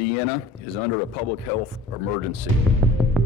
Indiana is under a public health emergency.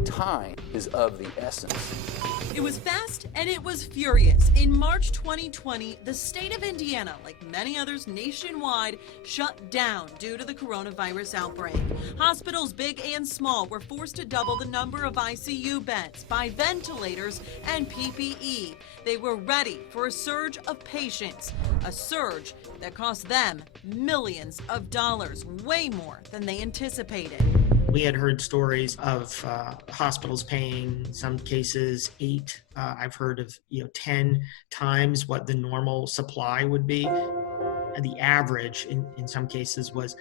Time is of the essence. It was fast and it was furious. In March 2020, the state of Indiana, like many others nationwide, shut down due to the coronavirus outbreak. Hospitals, big and small, were forced to double the number of ICU beds, buy ventilators and PPE. They were ready for a surge of patients, a surge that cost them millions of dollars, way more than they anticipated. We had heard stories of hospitals paying, in some cases, 8. I've heard of 10 times what the normal supply would be. And the average, in some cases, was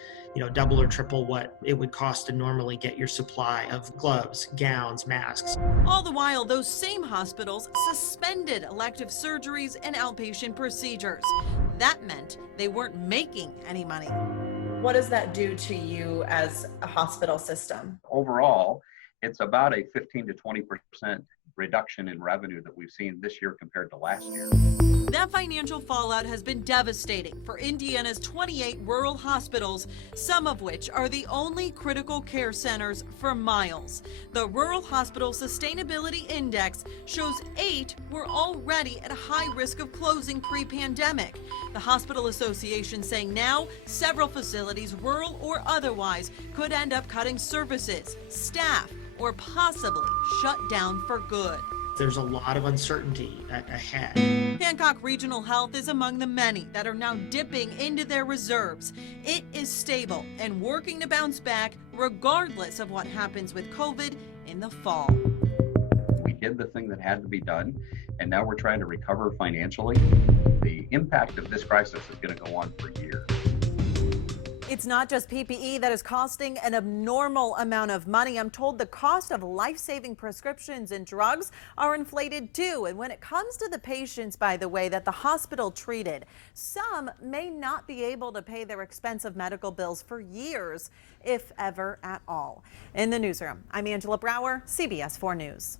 double or triple what it would cost to normally get your supply of gloves, gowns, masks. All the while, those same hospitals suspended elective surgeries and outpatient procedures. That meant they weren't making any money. What does that do to you as a hospital system? Overall, it's about a 15 to 20% reduction in revenue that we've seen this year compared to last year. That financial fallout has been devastating for Indiana's 28 rural hospitals, some of which are the only critical care centers for miles. The Rural Hospital Sustainability Index shows 8 were already at a high risk of closing pre-pandemic. The Hospital Association saying now several facilities, rural or otherwise, could end up cutting services, staff, or possibly shut down for good. There's a lot of uncertainty ahead. Hancock Regional Health is among the many that are now dipping into their reserves. It is stable and working to bounce back regardless of what happens with COVID in the fall. We did the thing that had to be done, and now we're trying to recover financially. The impact of this crisis is going to go on for years. It's not just PPE that is costing an abnormal amount of money. I'm told the cost of life-saving prescriptions and drugs are inflated too. And when it comes to the patients, by the way, that the hospital treated, some may not be able to pay their expensive medical bills for years, if ever at all. In the newsroom, I'm Angela Brower, CBS 4 News.